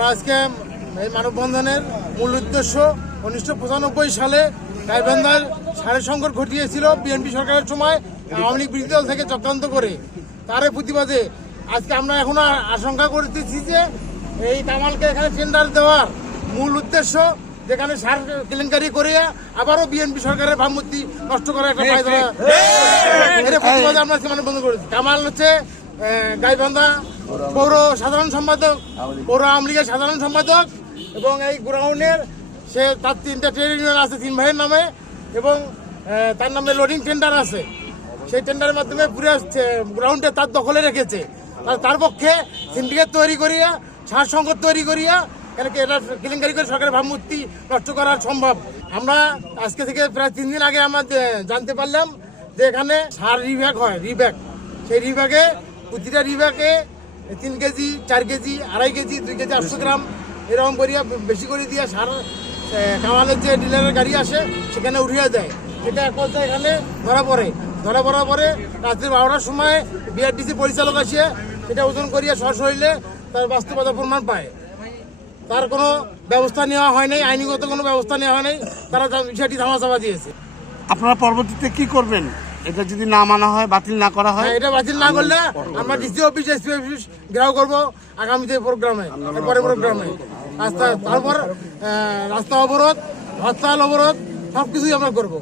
আমরা আজকে এই মানববন্ধনের মূল উদ্দেশ্য 1995 সালে গাইবান্ধার সারে সংকট ঘটিয়েছিল বিএনপি সরকারের সময় আওয়ামী লীগ বিরোধী দল থেকে চক্রান্ত করে। তার প্রতিবাদে আজকে আমরা এখনো আশঙ্কা করতেছি যে এই কামালকে এখানে টেন্ডার দেওয়ার মূল উদ্দেশ্য যেখানে সার কেলেঙ্কারি করে আবারও বিএনপি সরকারের ভাবমূর্তি নষ্ট করার একটা ফায়দা। এর প্রতিবাদে আমরা আজকে মানববন্ধন করেছি। কামাল হচ্ছে গাইবান্ধা পৌর সাধারণ সম্পাদক, পৌর আওয়ামী লীগের সাধারণ সম্পাদক এবং এই গ্রাউন্ডের সে তার 3টা ট্রেড ইউনিয়ন আছে 3 ভাইয়ের নামে এবং তার নামে লোডিং টেন্ডার আছে। সেই টেন্ডারের মাধ্যমে পুরো গ্রাউন্ডে তার দখলে রেখেছে। তার পক্ষে সিন্ডিকেট তৈরি করিয়া সার সংকট তৈরি করিয়া এটা কেলেঙ্কারি করে সরকারের ভাবমূর্তি নষ্ট করা সম্ভব। আমরা আজকে থেকে প্রায় 3 দিন আগে আমরা জানতে পারলাম যে এখানে সার রিব্যাগ হয়, রিব্যাগ। সেই রিব্যাগে প্রতিটা রিব্যাগে 3 কেজি, 4 কেজি, 2.5 কেজি, 2 কেজি 800 গ্রাম এরকম করিয়া বেশি করে দিয়ে সার কামালের যে ডিলারের গাড়ি আসে সেখানে উঠিয়ে দেয়। এটা এক পর্যায়ে এখানে ধরা পড়ার পরে রাত্রি 12টার সময় বিআরটিসি পরিচালক আসিয়ে এটা ওজন করিয়া সশরীরে তার বাস্তবতা প্রমাণ পায়। তার কোনো ব্যবস্থা নেওয়া হয় নাই, আইনগত কোনো ব্যবস্থা নেওয়া হয় নাই, তারা বিষয়টি ধামাচাপা দিয়েছে। আপনারা পরবর্তীতে কি করবেন এটা যদি না মানা হয়, বাতিল না করা হয়? এটা বাতিল না করলে আমরা ডিসি অফিস, এসপি অফিস ঘেরাও করবো আগামীতে প্রোগ্রামে, পরে প্রোগ্রামে তারপর রাস্তা অবরোধ, হরতাল অবরোধ সবকিছুই আমরা করবো।